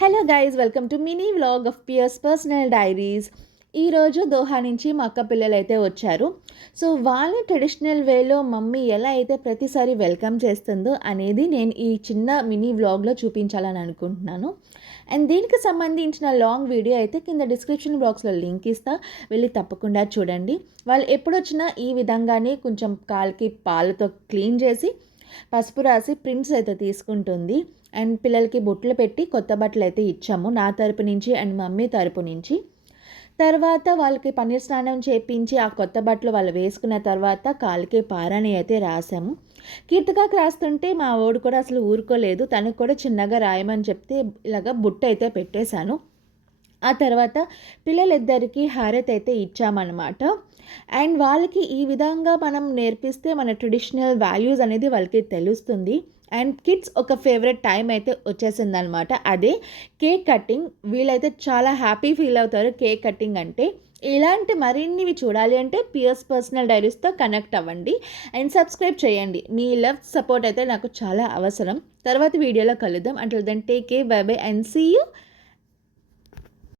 Hello guys, welcome to mini vlog of Piers personal diaries. ఈరోజు Doha నుంచి మా అక్క పిల్లలు అయితే వచ్చారు. సో వాళ్ళ ట్రెడిషనల్ వేలో మమ్మీ ఎలా అయితే ప్రతిసారి వెల్కమ్ చేస్తుందో అనేది నేను ఈ చిన్న మినీ వ్లాగ్లో చూపించాలని అనుకుంటున్నాను. అండ్ దీనికి సంబంధించిన లాంగ్ వీడియో అయితే కింద డిస్క్రిప్షన్ బాక్స్లో లింక్ ఇస్తా, వెళ్ళి తప్పకుండా చూడండి. వాళ్ళు ఎప్పుడు వచ్చినా ఈ విధంగానే కొంచెం కాలికి పాలతో క్లీన్ చేసి పసుపు రాసి ప్రింట్స్ అయితే తీసుకుంటుంది. అండ్ పిల్లలకి బొట్లు పెట్టి కొత్త బట్టలు అయితే ఇచ్చాము, నా తరపు నుంచి అండ్ మమ్మీ తరపు నుంచి. తర్వాత వాళ్ళకి పన్నీర్ స్నానం చేయించి ఆ కొత్త బట్టలు వాళ్ళు వేసుకున్న తర్వాత కాలికి పారాని అయితే రాసాము. కీర్తికాకి రాస్తుంటే మా వాడు కూడా అసలు ఊరుకోలేదు, తనకు కూడా చిన్నగా రాయమని చెప్తే ఇలాగ బుట్ట అయితే పెట్టేశాను. ఆ తర్వాత పిల్లలిద్దరికీ హారతి అయితే ఇచ్చామన్నమాట. అండ్ వాళ్ళకి ఈ విధంగా మనం నేర్పిస్తే మన ట్రెడిషనల్ వాల్యూస్ అనేది వాళ్ళకి తెలుస్తుంది. అండ్ కిడ్స్ ఒక ఫేవరెట్ టైం అయితే వచ్చేసిందనమాట, అదే కేక్ కటింగ్. వీళ్ళైతే చాలా హ్యాపీ ఫీల్ అవుతారు కేక్ కటింగ్ అంటే. ఇలాంటి మరిన్నివి చూడాలి అంటే పియర్స్ పర్సనల్ డైరీస్తో కనెక్ట్ అవ్వండి అండ్ సబ్స్క్రైబ్ చేయండి. మీ లవ్ సపోర్ట్ అయితే నాకు చాలా అవసరం. తర్వాత వీడియోలో కలుద్దాం. Until then take care, bye bye and see you